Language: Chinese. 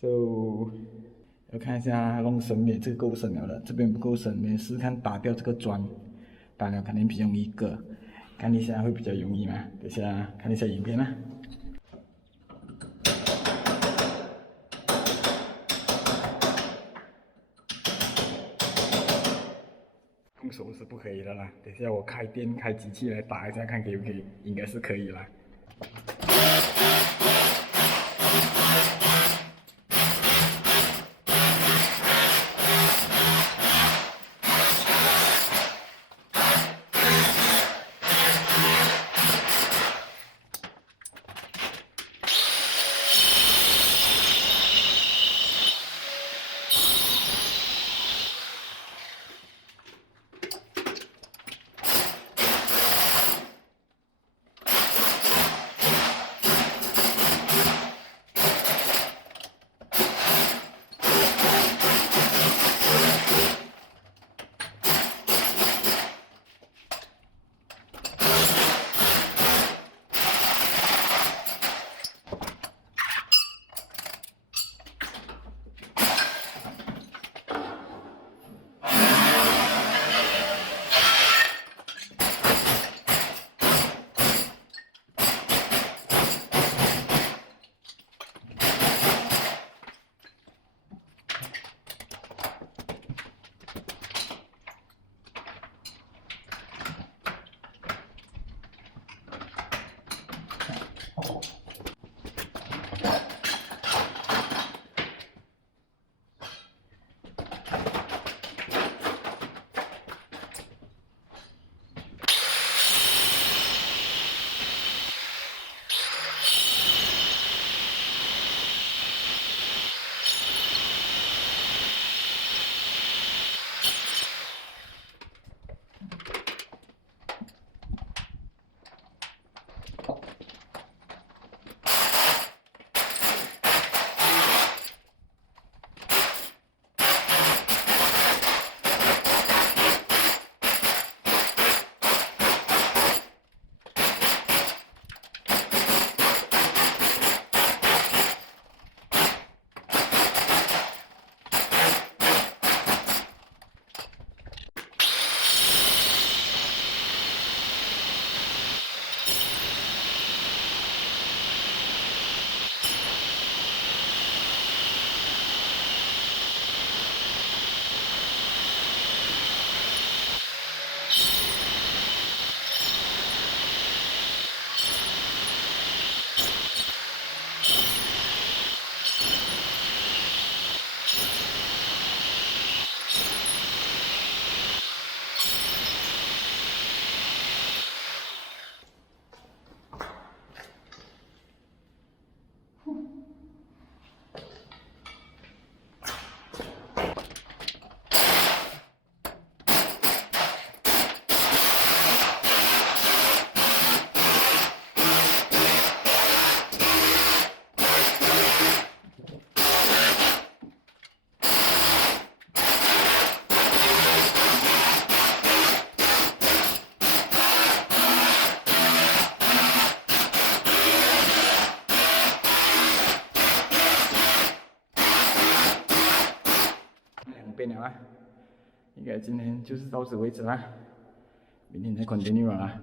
So 要看一下弄深没，这个够深了的，这边不够深的，试看打掉这个砖，打了肯定比较容易割，看一下会比较容易嘛。等下看一下影片啦。用手是不可以的啦，等下我开电开机器来打一下看可不可以，应该是可以啦。变了啊，应该今天就是到此为止啦，明天再continue了啦。